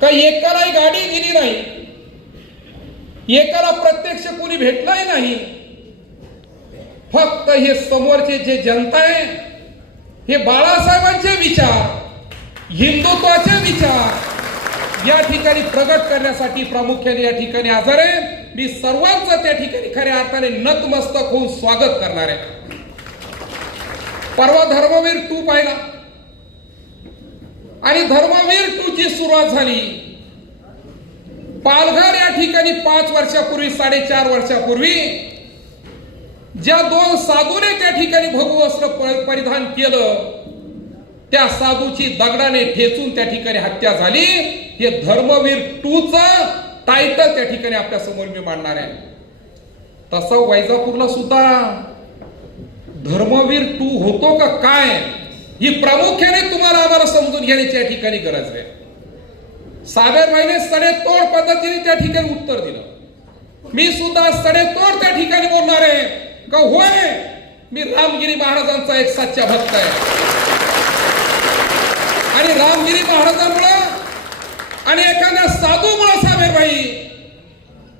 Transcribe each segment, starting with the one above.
का एकालाही गाडी दिली नाही? एकाला प्रत्यक्ष कोणी भेटलाही नाही. फक्त हे समोरचे जे जनता आहे हे बाळासाहेबांचे विचार हिंदुत्वाचे विचार या ठिकाणी प्रगट करण्यासाठी प्रामुख्याने या ठिकाणी हजर आहे. मी सर्वांचं त्या ठिकाणी खऱ्या अर्थाने नतमस्तक होऊन स्वागत करणार आहे. परवा धर्मवीर तू पाहिला. आणि धर्मवीर टू ची सुरुवात झाली. पालघर या ठिकाणी पाच वर्षापूर्वी साडेचार वर्षापूर्वी ज्या दोन साधूने त्या ठिकाणी भगू वस्त्र प- परिधान केलं त्या साधूची दगडाने ठेचून त्या ठिकाणी हत्या झाली. हे धर्मवीर टूच टायटल त्या ठिकाणी आपल्यासमोर मी मांडणार आहे. तसं वैजापूरला सुद्धा धर्मवीर टू होतो का काय? ही प्रामुख्याने तुम्हाला आम्हाला समजून घेण्याची या ठिकाणी गरज आहे. सागरबाईने सडेतोड पद्धतीने त्या ठिकाणी उत्तर दिलं. मी सुद्धा सडेतोड त्या ठिकाणी बोलणार आहे. का होय? मी रामगिरी महाराजांचा एक सच्चा भक्त आहे. आणि रामगिरी महाराजांमुळं आणि एखाद्या साधूमुळं साबेरबाई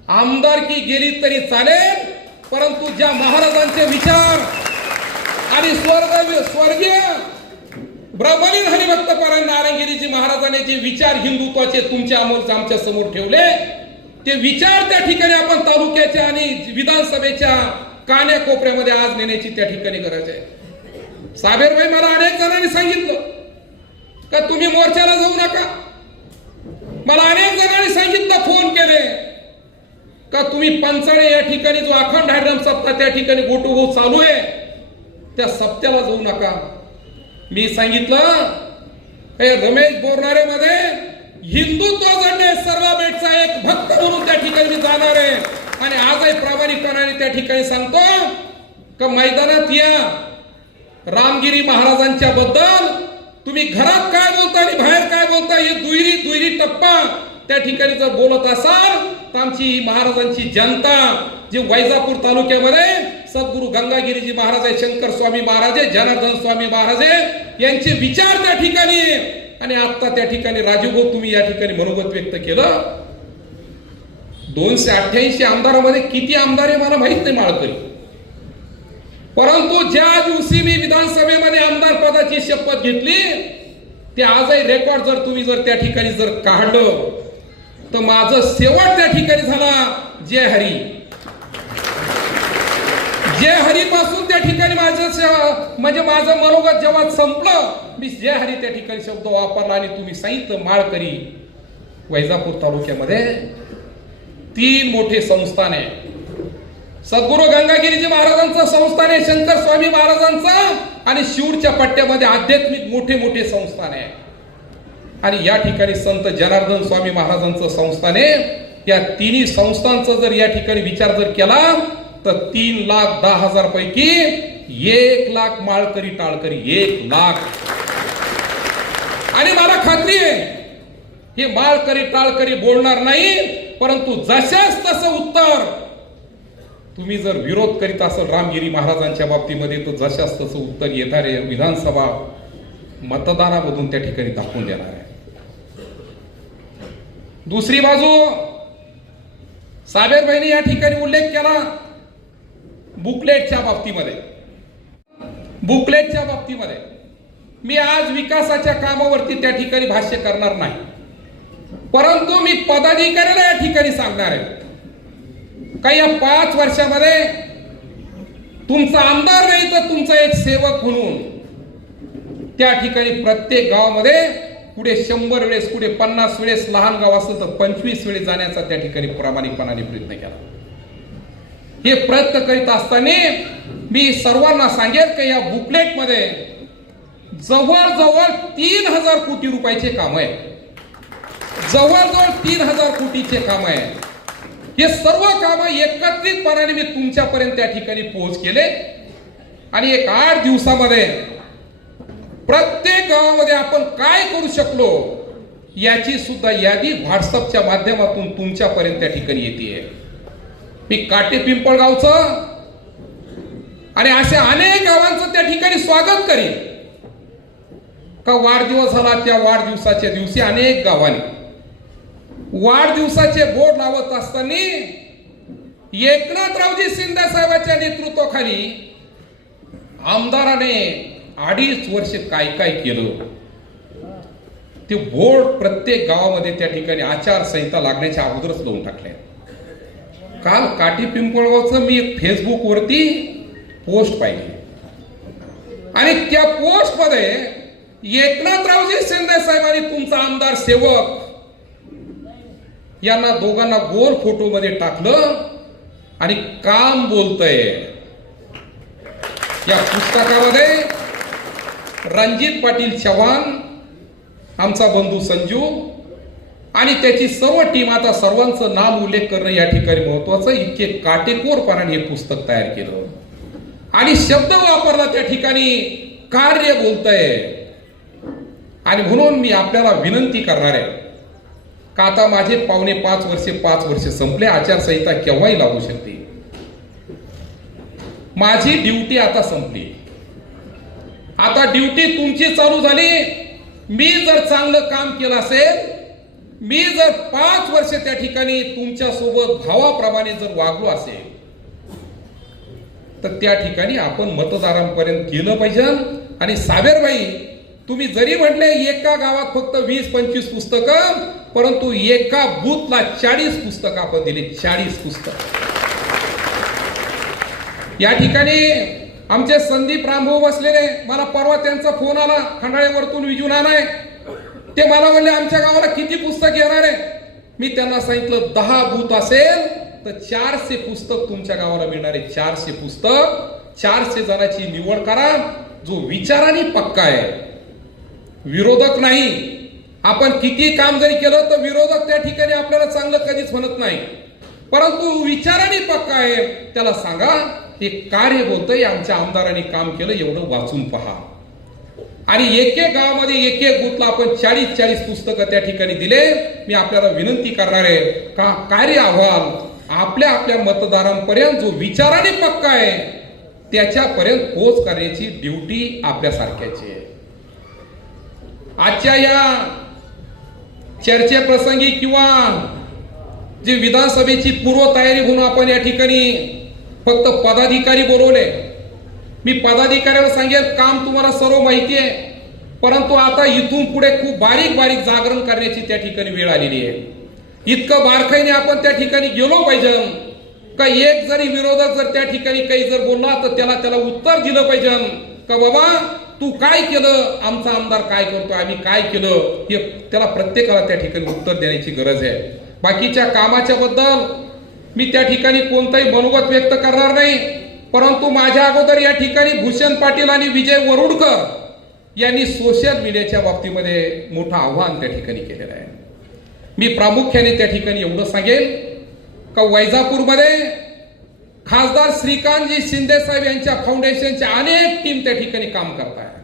आमदारकी गेली तरी चालेल परंतु ज्या महाराजांचे विचार आणि स्वर्ग स्वर्गीय ब्रह्मलीन हरिभक्त परायण नारायणगिरीजी महाराजांनी जे विचार हिंदुत्वाचे तुमच्या अमोल आमच्यासमोर ठेवले ते विचार त्या ठिकाणी आपण तालुक्याच्या आणि विधानसभेच्या कान्या कोपऱ्यामध्ये आज नेण्याची त्या ठिकाणी गरज आहे. साबेरबाई मला अनेक जणांनी सांगितलं का तुम्ही मोर्चाला जाऊ नका? मला अनेक जणांनी सांगितलं फोन केले. का तुम्ही पंचणे या ठिकाणी जो अखंड हरिनाम सप्ताह त्या ठिकाणी गोटूगो चालू आहे त्या सप्त्याला जाऊ नका. मी सांगितलं हे रमेश बोरणारे मध्ये हिंदुत्व जडणे सर्व बेटचा एक भक्त म्हणून त्या ठिकाणी मी जाणार आहे. आणि आजही प्रामाणिकपणाने त्या ठिकाणी सांगतो का मैदानात या. रामगिरी महाराजांच्या बद्दल तुम्ही घरात काय बोलता आणि बाहेर काय बोलता हे दुहेरी दुहेरी टप्पा त्या ठिकाणी जर बोलत असाल तर आमची ही महाराजांची जनता जी वैजापूर तालुक्यामध्ये सद्गुरु गंगागिरीजी महाराज आहे शंकर स्वामी महाराज आहे जनार्दन स्वामी महाराज आहे यांचे विचार त्या ठिकाणी. आणि आता त्या ठिकाणी राजूभाऊ तुम्ही या ठिकाणी मनोगत व्यक्त केलं. दोनशे अठ्ठ्याऐंशी आमदारामध्ये किती आमदार आहे मला माहीत नाही माळकरी. परंतु ज्या दिवशी मी विधानसभेमध्ये आमदार पदाची शपथ घेतली ते आजही रेकॉर्ड जर तुम्ही जर त्या ठिकाणी जर काढलं तर माझं शेवट त्या ठिकाणी झाला जय हरी. जय हरी पासून त्या ठिकाणी माझं म्हणजे माझं मनोगत जेव्हा संपलं मी जय हरी त्या ठिकाणी शब्द वापरला आणि तुम्ही सांगितलं माळकरी वैजापूर तालुक्यामध्ये तीन मोठे संस्थान आहे. सद्गुरू गंगागिरीजी महाराजांचं संस्थान आहे शंकर स्वामी महाराजांचं आणि शिवच्या पट्ट्यामध्ये आध्यात्मिक मोठे मोठे संस्थान आहे. आणि या ठिकाणी संत जनार्दन स्वामी महाराजांचं संस्थान आहे. या तिन्ही संस्थांचा जर या ठिकाणी विचार जर केला तर तीन लाख दहा हजार पैकी एक लाख माळकरी टाळकरी एक लाख. आणि मला खात्री आहे हे माळकरी टाळकरी बोलणार नाही परंतु जशाच तसं उत्तर तुम्ही जर विरोध करीत असाल रामगिरी महाराजांच्या बाबतीमध्ये तर जशाच तसं उत्तर येणारे विधानसभा मतदानामधून त्या ठिकाणी दाखवून देणार आहे. दुसरी बाजू बहिणी या ठिकाणी उल्लेख केला बुकलेटच्या बाबतीमध्ये. बुकलेटच्या बाबतीमध्ये. मी आज विकासाच्या कामावरती त्या ठिकाणी भाष्य करणार नाही. परंतु मी पदाधिकाऱ्याला या ठिकाणी सांगणार आहे. का या पाच वर्षामध्ये तुमचा आमदार नाही तर तुमचा एक सेवक म्हणून त्या ठिकाणी प्रत्येक गावामध्ये कुठे शंभर वेळेस कुठे पन्नास वेळेस लहान गाव असलं तर पंचवीस वेळेस जाण्याचा त्या ठिकाणी प्रामाणिकपणाने प्रयत्न केला. हे प्रयत्न करीत असताना मी सर्वांना सांगेल की या बुकलेटमध्ये जवळजवळ तीन हजार कोटी रुपयाचे काम आहे. जवळजवळ तीन हजार कोटीचे काम आहे. हे सर्व काम एकत्रितपणाने मी तुमच्यापर्यंत त्या ठिकाणी पोहोच केले. आणि एक आठ दिवसामध्ये प्रत्येक गावामध्ये आपण काय करू शकलो याची सुद्धा यादी व्हॉट्सअपच्या माध्यमातून तुमच्यापर्यंत त्या ठिकाणी येते मी काटे पिंपळगावचं आणि अशा अनेक गावांचं त्या ठिकाणी स्वागत करीन. का वाढदिवस झाला त्या वाढदिवसाच्या दिवशी अनेक गावांनी. वाढदिवसाचे बोर्ड लावत असताना एकनाथरावजी शिंदे साहेबांच्या नेतृत्वाखाली आमदाराने अडीच वर्ष काय काय केलं? ते बोर्ड प्रत्येक गावामध्ये त्या ठिकाणी आचारसंहिता लागण्याच्या अगोदरच लावून टाकले काल काठी पिंपळगावचं मी एक फेसबुक वरती पोस्ट पाहिली. आणि त्या पोस्टमध्ये एकनाथरावजी शिंदे साहेबांनी तुमचा आमदार सेवक यांना दोघांना गोल फोटो मध्ये टाकलं आणि काम बोलतय. या पुस्तकामध्ये रणजित पाटील चव्हाण आमचा बंधू संजू आणि त्याची सर्व टीम आता सर्वांचं नाम उल्लेख करणं या ठिकाणी महत्वाचं इतके काटेकोरपणाने हे पुस्तक तयार केलं. आणि शब्द वापरला त्या ठिकाणी कार्य बोलतय. आणि म्हणून मी आपल्याला विनंती करणार आहे का आता माझे पावणे पाच वर्षे पाच वर्षे संपले आचारसंहिता केव्हाही लागू शकते? माझी ड्युटी आता संपली. आता ड्युटी तुमची चालू झाली. मी जर चांगलं काम केलं असेल मी जर पाच वर्ष त्या ठिकाणी तुमच्यासोबत भावाप्रमाणे जर वागलो असेल तर त्या ठिकाणी आपण मतदारांपर्यंत गेलं पाहिजे. आणि साबेरबाई तुम्ही जरी म्हटले एका गावात फक्त वीस पंचवीस पुस्तकं परंतु एका बूथला चाळीस पुस्तकं आपण दिली. चाळीस पुस्तक. या ठिकाणी आमचे संदीप रामभाऊ बसलेले. मला परवा त्यांचा फोन आला. खंडाळ्यावरतून विजून आलाय. ते मला म्हणले आमच्या गावाला किती पुस्तक येणार आहे? मी त्यांना सांगितलं दहा भूत असेल तर चारशे पुस्तक तुमच्या गावाला मिळणार आहे. चारशे पुस्तक चारशे जणांची निवड करा जो विचाराने पक्का आहे. विरोधक नाही. आपण किती काम जरी केलं तर विरोधक त्या ठिकाणी आपल्याला चांगलं कधीच म्हणत नाही. परंतु विचाराने पक्का आहे त्याला सांगा हे कार्य होतंय आमच्या आमदारांनी काम केलं एवढं वाचून पहा. आणि एक एक गावामध्ये एक एक बुथला आपण चाळीस चाळीस पुस्तकं त्या ठिकाणी दिले. मी आपल्याला विनंती करणार आहे का कार्य अहवाल आपल्या आपल्या मतदारांपर्यंत जो विचाराने पक्का आहे त्याच्यापर्यंत पोच करण्याची ड्युटी आपल्यासारख्याची आहे. आजच्या या चर्चेप्रसंगी किंवा जी विधानसभेची पूर्व तयारी म्हणून आपण या ठिकाणी फक्त पदाधिकारी बोलवले मी पदाधिकाऱ्याला सांगेल काम तुम्हाला सर्व माहिती आहे. परंतु आता इथून पुढे खूप बारीक बारीक जागरण करण्याची त्या ठिकाणी वेळ आलेली आहे. इतकं बारकाईने आपण त्या ठिकाणी गेलो पाहिजे. का एक जरी विरोधक जर त्या ठिकाणी काही जर बोलला तर त्याला त्याला उत्तर दिलं पाहिजे. का बाबा तू काय केलं? आमचा आमदार काय करतो? आम्ही काय केलं? हे त्याला प्रत्येकाला त्या ठिकाणी उत्तर देण्याची गरज आहे. बाकीच्या कामाच्या बद्दल मी त्या ठिकाणी कोणताही मनोगत व्यक्त करणार नाही. परंतु माझ्या अगोदर या ठिकाणी भूषण पाटील आणि विजय वरुडकर यांनी सोशल मीडियाच्या बाबतीमध्ये मोठं आव्हान त्या ठिकाणी केलेलं आहे. मी प्रामुख्याने त्या ठिकाणी एवढं सांगेल का वैजापूरमध्ये खासदार श्रीकांतजी शिंदे साहेब यांच्या फाउंडेशनच्या अनेक टीम त्या ठिकाणी काम करत आहे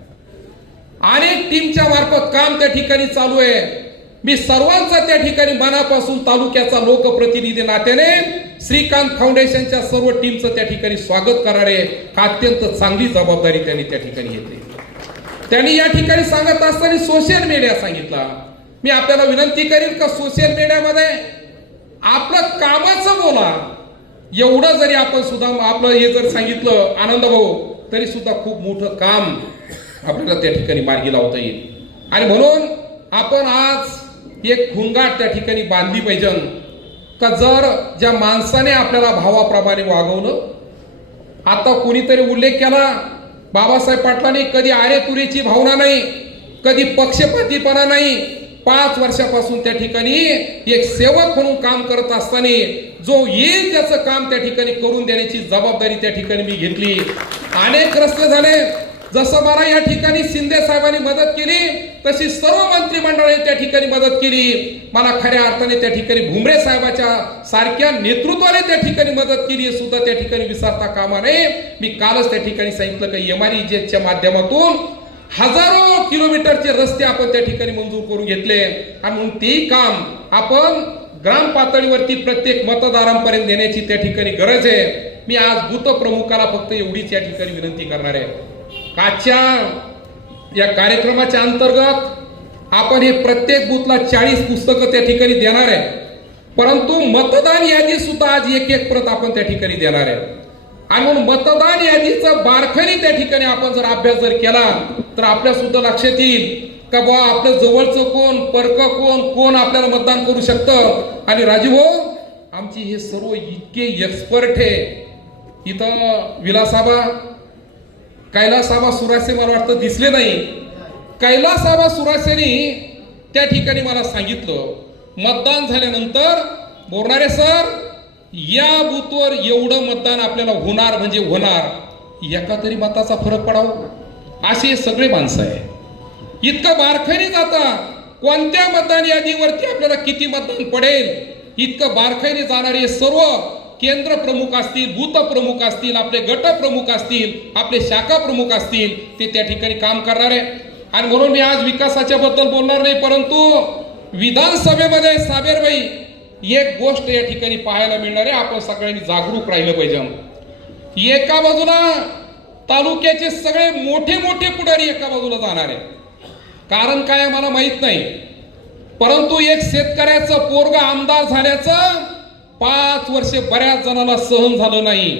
अनेक टीमच्या मार्फत काम त्या ठिकाणी चालू आहे. मी सर्वांचा त्या ठिकाणी मनापासून तालुक्याचा लोकप्रतिनिधी नात्याने श्रीकांत फाउंडेशनच्या सर्व टीमचं त्या ठिकाणी स्वागत करणार आहे अत्यंत चांगली जबाबदारी त्यांनी त्या ठिकाणी घेतली. त्यांनी या ठिकाणी सांगत असताना सोशल मीडिया सांगितला. मी आपल्याला विनंती करीन का सोशल मीडियामध्ये आपलं कामाचं बोला. एवढं जरी आपण सुद्धा आपलं हे जर सांगितलं आनंद भाऊ तरी सुद्धा खूप मोठं काम आपल्याला त्या ठिकाणी मार्गी लावता येईल. आणि म्हणून आपण आज एक खुंगाट त्या ठिकाणी बांधली पाहिजे. का जर ज्या माणसाने आपल्याला भावाप्रमाणे वागवलं आता कोणीतरी उल्लेख केला बाबासाहेब पाटलांनी कधी आरेतुरेची भावना नाही कधी पक्षपातीपणा नाही. पाच वर्षापासून त्या ठिकाणी एक सेवक म्हणून काम करत असताना जो येईल त्याचं काम त्या ठिकाणी करून देण्याची जबाबदारी त्या ठिकाणी मी घेतली. अनेक रस्ते झाले. जसं मला या ठिकाणी शिंदे साहेबांनी मदत केली तशी सर्व मंत्रिमंडळाने त्या ठिकाणी मदत केली. मला खऱ्या अर्थाने त्या ठिकाणी भुमरे साहेबाच्या सारख्या नेतृत्वाने त्या ठिकाणी मदत केली हे सुद्धा त्या ठिकाणी विसरता कामा नये. मी कालच त्या ठिकाणी सांगितलं की एम आर माध्यमातून हजारो किलोमीटरचे रस्ते आपण त्या ठिकाणी मंजूर करून घेतले. आणि म्हणून तेही काम आपण ग्राम पातळीवरती प्रत्येक मतदारांपर्यंत देण्याची त्या ठिकाणी गरज आहे. मी आज बूथ प्रमुखाला फक्त एवढीच या ठिकाणी विनंती करणार आहे. आजच्या या कार्यक्रमाच्या अंतर्गत आपण हे प्रत्येक बूथला चाळीस पुस्तकं त्या ठिकाणी देणार आहे. परंतु मतदान यादी सुद्धा आज एक एक प्रत आपण त्या ठिकाणी देणार आहे. आणि म्हणून मतदान यादीचं बारखरी त्या ठिकाणी आपण जर अभ्यास जर केला तर आपल्या सुद्धा लक्षात येईल का बुवा आपलं जवळचं कोण परक कोण कोण आपल्याला मतदान करू शकतं? आणि राजीव आमची हे सर्व इतके एक्सपर्ट आहे इथं विलासाबा कैलासाबा सुरासे मला वाटतं दिसले नाही. कैलासाबा सुरासेनी त्या ठिकाणी मला सांगितलं मतदान झाल्यानंतर बोलणारे सर या बूथवर एवढं मतदान आपल्याला होणार म्हणजे होणार. एका तरी मताचा फरक पडावा. असे सगळे माणसं आहे इतकं बारखाईने जाता. कोणत्या मतदान यादीवरती आपल्याला किती मतदान पडेल? इतकं बारखाईने जाणारे सर्व केंद्र प्रमुख असतील बूथ प्रमुख असतील आपले गट प्रमुख असतील आपले शाखा प्रमुख असतील ते त्या ठिकाणी काम करणार. आहे आणि म्हणून मी आज विकासाच्या बद्दल बोलणार नाही परंतु विधानसभेमध्ये साबेरबाई एक गोष्ट या ठिकाणी पाहायला मिळणार आहे आपण सगळ्यांनी जागरूक राहिलं पाहिजे एका बाजूला तालुक्याचे सगळे मोठे मोठे पुढारी एका बाजूला जाणार आहे. कारण काय मला माहीत नाही. परंतु एक शेतकऱ्याचं पोरग आमदार झाल्याचं पाच वर्षे बऱ्याच जणांना सहन झालं नाही.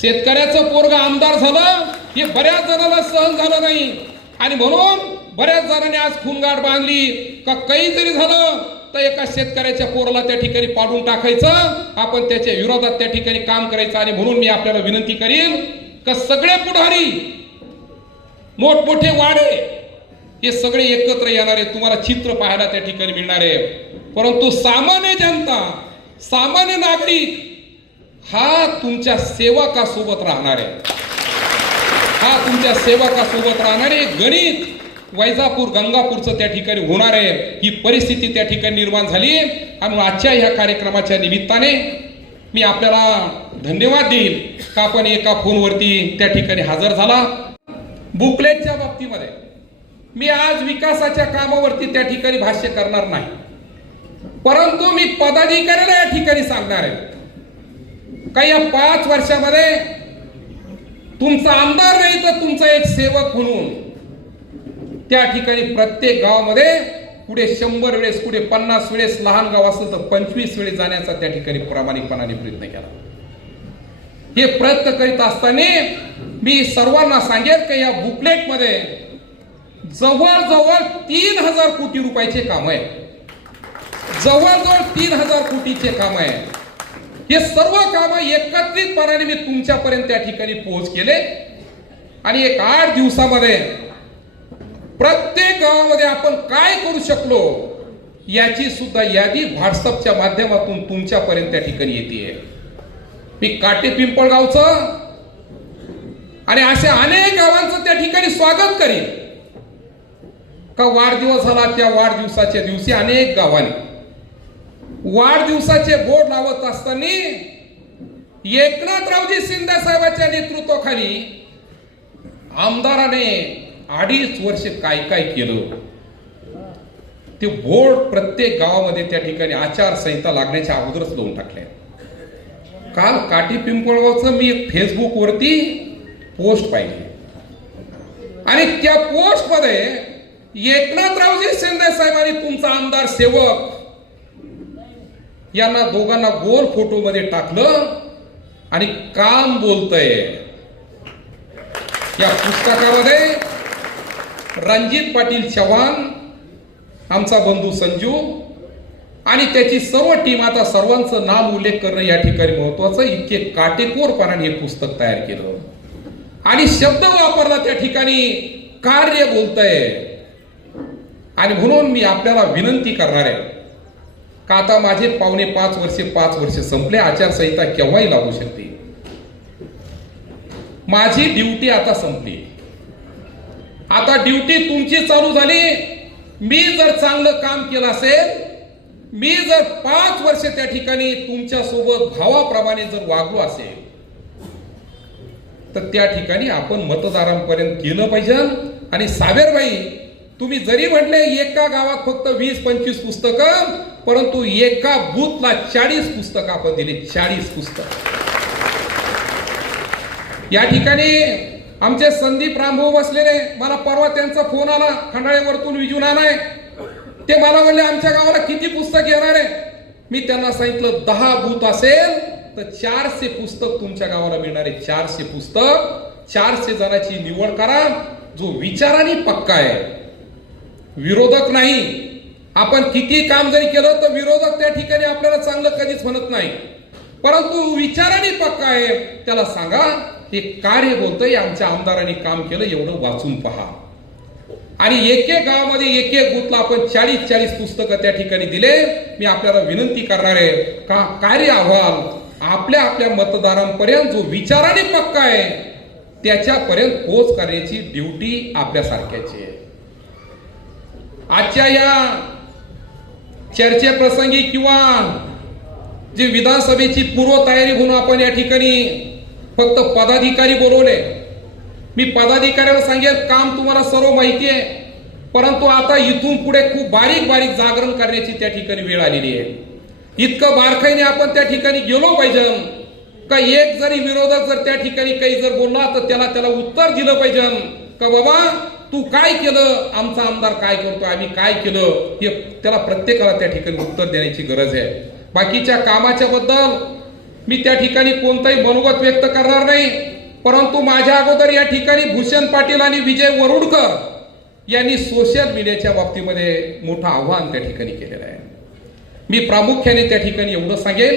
शेतकऱ्याचं पोरग आमदार झालं हे बऱ्याच जणांना सहन झालं नाही. आणि म्हणून बऱ्याच जणांनी आज खूनगाठ बांधली. का काही जरी झालं तर एका शेतकऱ्याच्या पोराला त्या ठिकाणी पाडून टाकायचं आपण त्याच्या विरोधात त्या ठिकाणी काम करायचं. आणि म्हणून मी आपल्याला विनंती करीन का सगळे पुढारी मोठमोठे वाडे हे सगळे एकत्र येणार आहे तुम्हाला चित्र पाहायला त्या ठिकाणी मिळणार आहे. परंतु सामान्य जनता सामान्य नागरिक हा तुमच्या सेवकासोबत राहणार. आहे हा तुमच्या सेवकासोबत राहणार आहे गणित वैजापूर गंगापूरचं त्या ठिकाणी होणार आहे. ही परिस्थिती त्या ठिकाणी निर्माण झाली आणि आजच्या ह्या कार्यक्रमाच्या निमित्ताने मी आपल्याला धन्यवाद देईल का आपण एका फोनवरती त्या ठिकाणी हजर झाला. बुकलेटच्या बाबतीमध्ये मी आज विकासाच्या कामावरती त्या ठिकाणी भाष्य करणार नाही. परंतु मी पदाधिकाऱ्याला या ठिकाणी सांगणार आहे. का या पाच वर्षामध्ये तुमचा आमदार नाही तर तुमचा एक सेवक म्हणून त्या ठिकाणी प्रत्येक गावामध्ये पुढे शंभर वेळेस पुढे पन्नास वेळेस लहान गाव असेल तर पंचवीस वेळेस जाण्याचा त्या ठिकाणी प्रामाणिकपणाने प्रयत्न केला. हे प्रयत्न करीत असताना मी सर्वांना सांगेल की या बुकलेटमध्ये जवळजवळ तीन हजार कोटी रुपयाचे काम आहे जवळजवळ तीन हजार कोटीचे काम आहे. हे सर्व काम एकत्रितपणाने मी तुमच्यापर्यंत त्या ठिकाणी पोहोच केले. आणि एक आठ दिवसामध्ये प्रत्येक गावामध्ये आपण काय करू शकलो याची सुद्धा यादी व्हॉट्सअपच्या माध्यमातून तुमच्यापर्यंत त्या ठिकाणी येते मी काटे पिंपळगावचं आणि अशा अनेक गावांचं त्या ठिकाणी स्वागत करीन. का वाढदिवस झाला त्या वाढदिवसाच्या दिवशी अनेक गावांनी वाढदिवसाचे बोर्ड लावत असताना एकनाथरावजी शिंदे साहेबांच्या नेतृत्वाखाली आमदाराने अडीच वर्ष काय काय केलं? ते बोर्ड प्रत्येक गावामध्ये त्या ठिकाणी आचारसंहिता लागण्याच्या अगोदरच लावून टाकले. काल काठी पिंपळगावचं मी एक फेसबुक वरती पोस्ट पाहिली. आणि त्या पोस्टमध्ये एकनाथरावजी शिंदे साहेबांनी तुमचा आमदार सेवक यांना दोघांना गोल फोटो मध्ये टाकलं आणि काम बोलतय. या पुस्तकामध्ये रणजित पाटील चव्हाण आमचा बंधू संजू आणि त्याची सर्व टीम आता सर्वांचं नाम उल्लेख करणं या ठिकाणी महत्वाचं. इतके काटेकोरपणाने हे पुस्तक तयार केलं. आणि शब्द वापरला त्या ठिकाणी कार्य बोलतय. आणि म्हणून मी आपल्याला विनंती करणार आहे का आता माझे पावणे पाच वर्षे पाच वर्षे संपले आचारसंहिता केव्हाही लागू शकते? माझी ड्युटी आता संपली. आता ड्युटी तुमची चालू झाली. मी जर चांगलं काम केलं असेल मी जर पाच वर्ष त्या ठिकाणी तुमच्यासोबत भावाप्रमाणे जर वागलो असेल तर त्या ठिकाणी आपण मतदारांपर्यंत केलं पाहिजे. आणि साबेरबाई तुम्ही जरी म्हटले एका गावात फक्त वीस पंचवीस पुस्तकं परंतु एका बूथला चाळीस पुस्तकं आपण दिली. चाळीस पुस्तक. या ठिकाणी आमचे संदीप रामभाऊ बसलेले. मला परवा त्यांचा फोन आला खंडाळेवरतून विजून आलाय. ते मला म्हणले आमच्या गावाला किती पुस्तक येणार आहे? मी त्यांना सांगितलं दहा बूथ असेल तर चारशे पुस्तक तुमच्या गावाला मिळणारे चारशे पुस्तक चारशे जणांची निवड करा. जो विचाराने पक्का आहे विरोधक नाही. आपण किती काम जरी केलं तर विरोधक त्या ठिकाणी आपल्याला चांगलं कधीच म्हणत नाही. परंतु विचाराने पक्का आहे. त्याला सांगा हे कार्य बोलतंय आमच्या आमदारांनी काम केलं एवढं वाचून पहा. आणि एक एक गावामध्ये एक एक बुथला आपण चाळीस चाळीस पुस्तकं त्या ठिकाणी दिले. मी आपल्याला विनंती करणार आहे का कार्य अहवाल आपल्या आपल्या मतदारांपर्यंत जो विचाराने पक्का आहे त्याच्यापर्यंत पोच करण्याची ड्युटी आपल्यासारख्याची आहे. आजच्या या चर्चेप्रसंगी किंवा जी विधानसभेची पूर्व तयारी म्हणून आपण या ठिकाणी फक्त पदाधिकारी बोलवले. मी पदाधिकाऱ्याला सांगेल काम तुम्हाला सर्व माहिती आहे परंतु आता इथून पुढे खूप बारीक बारीक जागरण करण्याची त्या ठिकाणी वेळ आलेली आहे. इतकं बारकाईने आपण त्या ठिकाणी गेलो पाहिजे. का एक जरी विरोधक जर त्या ठिकाणी काही जर बोलला तर त्याला त्याला उत्तर दिलं पाहिजे. का बाबा तू काय केलं? आमचा आमदार काय करतो? आम्ही काय केलं? हे त्याला प्रत्येकाला त्या ठिकाणी उत्तर देण्याची गरज आहे. बाकीच्या कामाच्या बद्दल मी त्या ठिकाणी कोणताही मनोगत व्यक्त करणार नाही. परंतु माझ्या अगोदर या ठिकाणी भूषण पाटील आणि विजय वरुडकर यांनी सोशल मीडियाच्या बाबतीमध्ये मोठं आव्हान त्या ठिकाणी केलेलं आहे. मी प्रामुख्याने त्या ठिकाणी एवढं सांगेल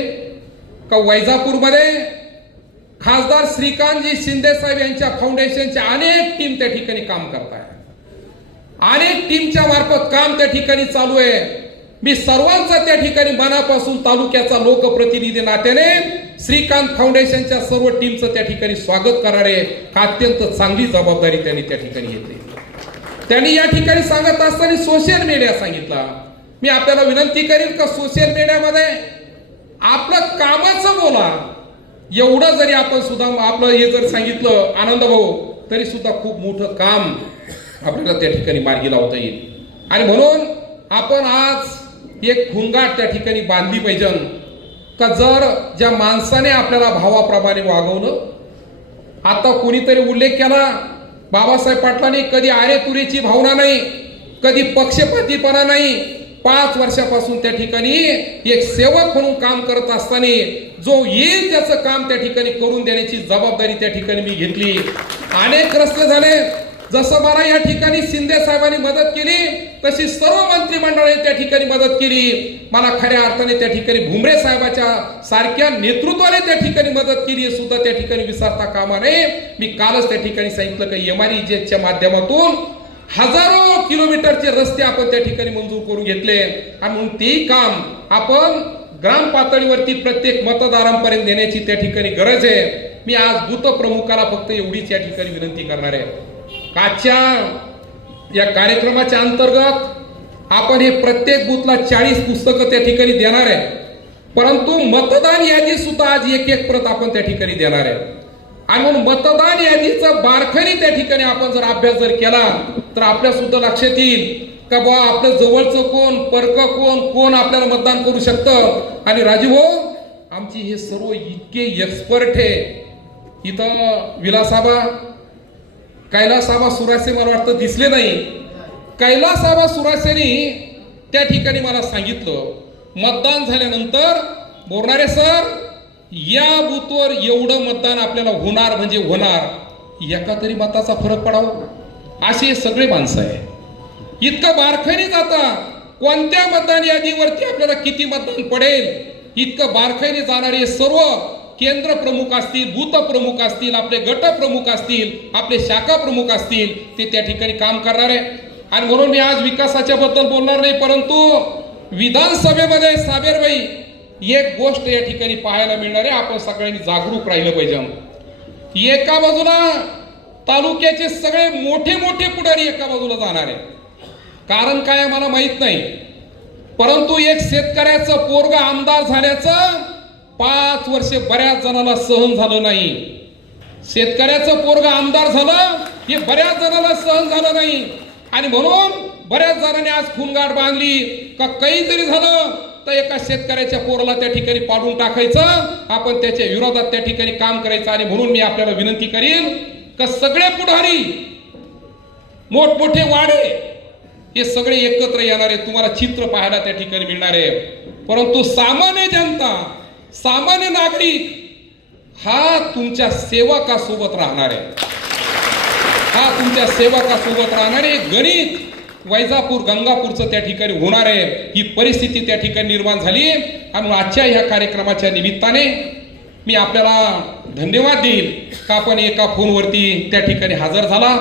का वैजापूरमध्ये खासदार श्रीकांतजी शिंदे साहेब यांच्या फाउंडेशनच्या अनेक टीम त्या ठिकाणी काम करत आहे अनेक टीमच्या मार्फत काम त्या ठिकाणी चालू आहे. मी सर्वांचा त्या ठिकाणी मनापासून तालुक्याचा लोकप्रतिनिधी नात्याने श्रीकांत फाउंडेशनच्या सर्व टीमचं त्या ठिकाणी स्वागत करणार आहे. अत्यंत चांगली जबाबदारी त्यांनी त्या ठिकाणी घेतली. त्यांनी या ठिकाणी सांगत असताना सोशल मीडिया सांगितला. मी आपल्याला विनंती करीन का सोशल मीडियामध्ये आपलं कामाचं बोला. एवढं जरी आपण सुद्धा आपलं हे जर सांगितलं आनंद भाऊ तरी सुद्धा खूप मोठं काम आपल्याला त्या ठिकाणी मार्गी लावता येईल. आणि म्हणून आपण आज एक खुंगाट त्या ठिकाणी बांधली पाहिजे. का जर ज्या माणसाने आपल्याला भावाप्रमाणे वागवलं आता कोणीतरी उल्लेख केला बाबासाहेब पाटलांनी कधी आरेतुरेची भावना नाही कधी पक्षपातीपणा नाही पाच वर्षापासून त्या ठिकाणी एक सेवक म्हणून काम करत असताना जो येईल त्याचं काम त्या ठिकाणी करून देण्याची जबाबदारी त्या ठिकाणी मी घेतली. अनेक रस्ते झाले. जसं मला या ठिकाणी शिंदे साहेबांनी मदत केली तशी सर्व मंत्रिमंडळाने त्या ठिकाणी मदत केली. मला खऱ्या अर्थाने त्या ठिकाणी भुमरे साहेबाच्या सारख्या नेतृत्वाने त्या ठिकाणी मदत केली सुद्धा त्या ठिकाणी विसरता कामा नये. मी कालच त्या ठिकाणी सांगितलं की एम आर च्या माध्यमातून हजारो किलोमीटरचे रस्ते आपण त्या ठिकाणी मंजूर करून घेतले. आणि म्हणून तेही काम आपण ग्राम पातळीवरती प्रत्येक मतदारांपर्यंत देण्याची त्या ठिकाणी गरज आहे. मी आज बूथ प्रमुखाला फक्त एवढीच या ठिकाणी विनंती करणार आहे. काच्या या कार्यक्रमाच्या अंतर्गत आपण हे प्रत्येक बुथला चाळीस पुस्तकं त्या ठिकाणी देणार आहे. परंतु मतदान यादी सुद्धा आज एक एक प्रत आपण त्या ठिकाणी देणार आहे. आणि म्हणून मतदान यादीचं बारखरी त्या ठिकाणी आपण जर अभ्यास जर केला तर आपल्या सुद्धा लक्षात येईल का बा आपलं जवळचं कोण परक कोण कोण आपल्याला मतदान करू शकतं? आणि राजीव आमची हे सर्व इतके एक्सपर्ट आहे इथं विलासाबा कैलासाबा सुरासे मला वाटतं दिसले नाही. कैलासाबा सुरासेनी त्या ठिकाणी मला सांगितलं मतदान झाल्यानंतर बोलणारे सर या बूथवर एवढं मतदान आपल्याला होणार म्हणजे होणार. एका तरी मताचा फरक पडावा. असे सगळे माणसं आहे इतकं बारखाईने जाता. कोणत्या मतदान यादीवरती आपल्याला किती मतदान पडेल? इतकं बारखाईने जाणारे सर्व केंद्र प्रमुख असतील बूथ प्रमुख असतील आपले गट प्रमुख असतील आपले शाखा प्रमुख असतील ते त्या ठिकाणी काम करणार. आहे आणि म्हणून मी आज विकासाच्या बद्दल बोलणार नाही परंतु विधानसभेमध्ये साबेरबाई एक गोष्ट या ठिकाणी पाहायला मिळणार आहे आपण सगळ्यांनी जागरूक राहिलं पाहिजे एका बाजूला तालुक्याचे सगळे मोठे मोठे पुढारी एका बाजूला जाणार आहे. कारण काय मला माहीत नाही. परंतु एक शेतकऱ्याचं पोरग आमदार झाल्याचं पाच वर्षे बऱ्याच जणांना सहन झालं नाही. शेतकऱ्याचं पोरग आमदार झालं हे बऱ्याच जणांना सहन झालं नाही. आणि म्हणून बऱ्याच जणांनी आज खुनगाड बांधली. का काही जरी झालं तर एका शेतकऱ्याच्या पोराला त्या ठिकाणी पाडून टाकायचं आपण त्याच्या विरोधात त्या ठिकाणी काम करायचं. आणि म्हणून मी आपल्याला विनंती करीन का सगळे पुढारी मोठमोठे वाडे हे सगळे एकत्र येणारे तुम्हाला चित्र पाहायला त्या ठिकाणी मिळणार आहे. परंतु सामान्य जनता सामान्य नागरिक हा तुमच्या सेवकासोबत राहणार. आहे हा तुमच्या सेवकासोबत राहणार आहे गणित वैजापूर गंगापूरचं त्या ठिकाणी होणार आहे. ही परिस्थिती त्या ठिकाणी निर्माण झाली आहे. आणि आजच्या ह्या कार्यक्रमाच्या निमित्ताने मी आपल्याला धन्यवाद देईल का आपण एका फोनवरती त्या ठिकाणी हजर झाला.